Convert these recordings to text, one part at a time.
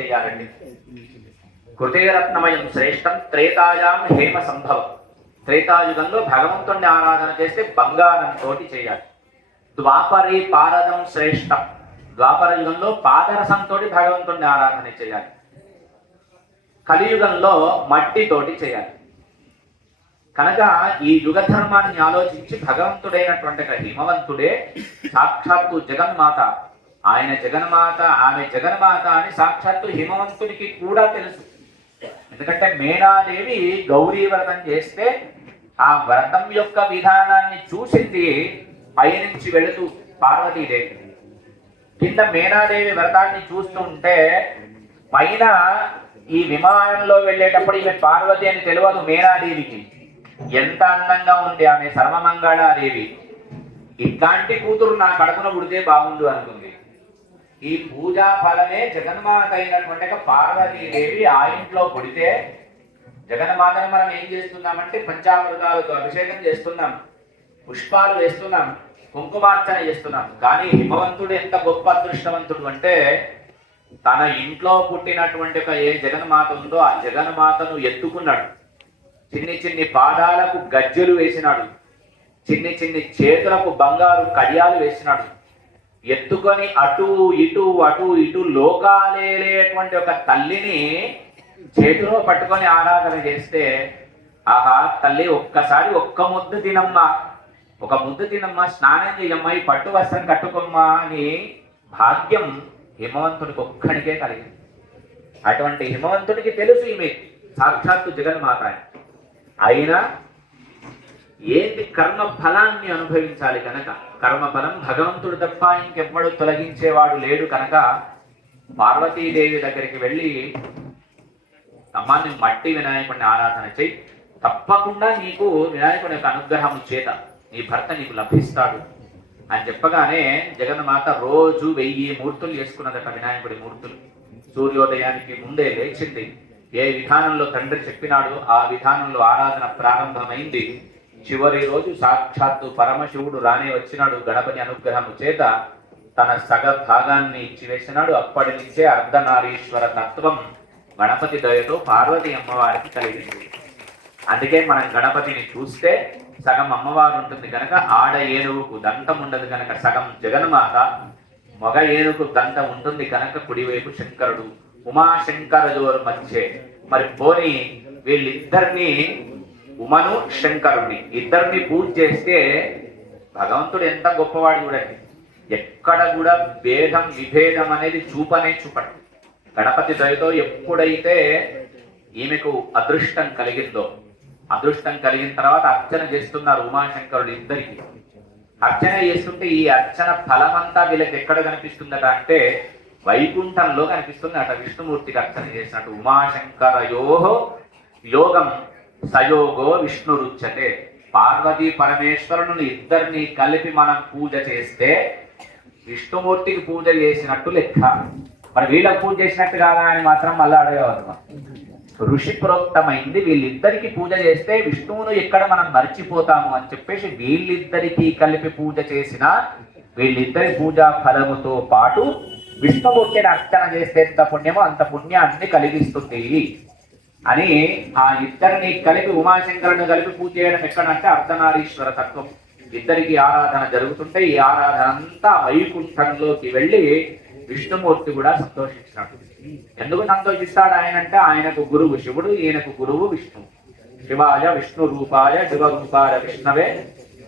చేయాలండి. కృతేరత్నమయం శ్రేష్టం త్రేతాయాం హేమ సంభవం. త్రేతాయుగంలో భగవంతుణ్ణి ఆరాధన చేస్తే బంగారంతో చేయాలి. ద్వాపరే పారదం శ్రేష్టం. ద్వాపర యుగంలో పాదరసంతో భగవంతుణ్ణి ఆరాధన చేయాలి. కలియుగంలో మట్టితోటి చేయాలి. కనుక ఈ యుగ ధర్మాన్ని ఆలోచించి భగవంతుడైనటువంటి హిమవంతుడే సాక్షాత్తు జగన్మాత. ఆయన జగన్మాత, ఆమె జగన్మాత అని సాక్షాత్తు హిమవంతుడికి కూడా తెలుసు. ఎందుకంటే మేనాదేవి గౌరీ వ్రతం చేస్తే ఆ వ్రతం యొక్క విధానాన్ని చూసింది పైనుంచి వెళుతూ పార్వతీదేవి. కింద మేనాదేవి వ్రతాన్ని చూస్తూ ఉంటే పైన ఈ విమానంలో వెళ్ళేటప్పుడు ఈమె పార్వతి అని తెలియదు మేనాదేవికి. ఎంత అందంగా ఉంది ఆమె సర్వమంగళాదేవి. ఇట్లాంటి కూతురు నా కడుపున పుడితే బాగుండు అనుకుంది. ఈ పూజా ఫలమే జగన్మాత అయినటువంటి పార్వతీదేవి ఆ ఇంట్లో పుడితే, జగన్మాతను మనం ఏం చేస్తున్నామంటే పంచామృతాలతో అభిషేకం చేస్తున్నాం, పుష్పాలు వేస్తున్నాం, కుంకుమార్చన చేస్తున్నాం. కానీ హిమవంతుడు ఎంత గొప్ప అదృష్టవంతుడు అంటే తన ఇంట్లో పుట్టినటువంటి ఏ జగన్మాత ఉందో ఆ జగన్మాతను ఎత్తుకున్నాడు. చిన్ని చిన్ని పాదాలకు గజ్జెలు వేసినాడు, చిన్ని చిన్ని చేతులకు బంగారు కడియాలు వేసినాడు. ఎత్తుకొని అటు ఇటు అటు ఇటు లోకాలేటువంటి ఒక తల్లిని చేతిలో పట్టుకొని ఆరాధన చేస్తే, ఆహా తల్లి ఒక్కసారి ఒక్క ముద్దు తినమ్మా, ఒక ముద్దు తినమ్మా, స్నానం చేయమ్మా, ఈ పట్టు వస్త్రం కట్టుకోమ్మా అని భాగ్యం హిమవంతుడికి ఒక్కడికే కలిగింది. అటువంటి హిమవంతుడికి తెలుసు ఈమె సాక్షాత్తు జగన్మాత. అయినా ఏంటి కర్మ ఫలాన్ని అనుభవించాలి కనుక, కర్మఫలం భగవంతుడు తప్ప ఇంకెవ్వడు తొలగించేవాడు లేడు కనుక పార్వతీదేవి దగ్గరికి వెళ్ళి అమ్మాన్ని మట్టి వినాయకుడిని ఆరాధన చేయి, తప్పకుండా నీకు వినాయకుడి యొక్క అనుగ్రహం చేత నీ భర్త నీకు లభిస్తాడు అని చెప్పగానే జగన్మాత రోజు 1000 మూర్తులు చేసుకున్నదట. వినాయకుడి మూర్తులు సూర్యోదయానికి ముందే లేచింది. ఏ విధానంలో తండ్రి చెప్పినాడు ఆ విధానంలో ఆరాధన ప్రారంభమైంది. చివరి రోజు సాక్షాత్తు పరమశివుడు రానే వచ్చినాడు. గణపతి అనుగ్రహము చేత తన సగ భాగాన్ని ఇచ్చివేసినాడు. అప్పటి నుంచే అర్ధనారీశ్వర తత్వం గణపతి దయతో పార్వతి అమ్మవారికి కలిగింది. అందుకే మనం గణపతిని చూస్తే సగం అమ్మవారు ఉంటుంది కనుక ఆడ ఏనుగుకు దంతం ఉండదు కనుక సగం జగన్మాత, మగ ఏనుగు దంతం ఉంటుంది కనుక కుడివైపు శంకరుడు. ఉమాశంకరజోరు మధ్య మరి పోని వీళ్ళిద్దరిని, ఉమను శంకరుడిని ఇద్దరిని పూజ చేస్తే భగవంతుడు ఎంత గొప్పవాడు చూడండి. ఎక్కడ కూడా భేదం విభేదం అనేది చూపడు. గణపతి దయతో ఎప్పుడైతే ఈమెకు అదృష్టం కలిగిందో, అదృష్టం కలిగిన తర్వాత అర్చన చేస్తున్నారు ఉమాశంకరుడు ఇద్దరికి. అర్చన చేస్తుంటే ఈ అర్చన ఫలమంతా వీళ్ళకి ఎక్కడ కనిపిస్తుందట అంటే వైకుంఠంలో కనిపిస్తుంది అట. విష్ణుమూర్తికి అర్చన చేసినట్టు ఉమాశంకరయోహో యోగం సయోగో విష్ణురుచ్యతే. పార్వతీ పరమేశ్వరుని ఇద్దరిని కలిపి మనం పూజ చేస్తే విష్ణుమూర్తికి పూజ చేసినట్టు లెక్క. మరి వీళ్ళకి పూజ చేసినట్టు కాదా అని మాత్రం మళ్ళీ అడగవద్దు. ఋషి ప్రోక్తమైంది. వీళ్ళిద్దరికి పూజ చేస్తే విష్ణువును ఎక్కడ మనం మర్చిపోతాము అని చెప్పేసి వీళ్ళిద్దరికి కలిపి పూజ చేసిన వీళ్ళిద్దరి పూజా ఫలముతో పాటు విష్ణుమూర్తిని అర్చన చేస్తే ఎంత పుణ్యమో అంత పుణ్యాన్ని కలిగిస్తుంది అని ఆ ఇద్దరిని కలిపి ఉమాశంకరుని కలిపి పూజ చేయడం ఎక్కడంటే అర్ధనారీశ్వర తత్వం. ఇద్దరికి ఆరాధన జరుగుతుంటే ఈ ఆరాధన అంతా వైకుంఠంలోకి వెళ్ళి విష్ణుమూర్తి కూడా సంతోషించినాడు. ఎందుకు సంతోషిస్తాడు ఆయనంటే ఆయనకు గురువు శివుడు, ఈయనకు గురువు విష్ణువు. శివాయ విష్ణు రూపాయ శివరూపాయ విష్ణవే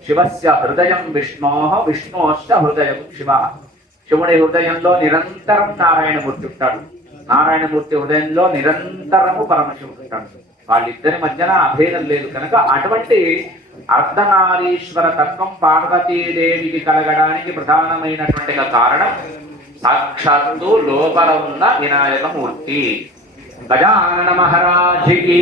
శివస్య హృదయం విష్ణోః విష్ణోశ్చ హృదయం శివ. శివుడి హృదయంలో నిరంతరం నారాయణమూర్తి ఉంటాడు, నారాయణమూర్తి హృదయంలో నిరంతరము పరమశివుడు ఉంటాడు. వాళ్ళిద్దరి మధ్యన అభేదం లేదు కనుక అటువంటి అర్ధనారీశ్వర తత్వం పార్వతీదేవికి కలగడానికి ప్రధానమైనటువంటి కారణం సాక్షాత్తు లోపల ఉన్న వినాయక మూర్తి. గజానన మహారాజుకి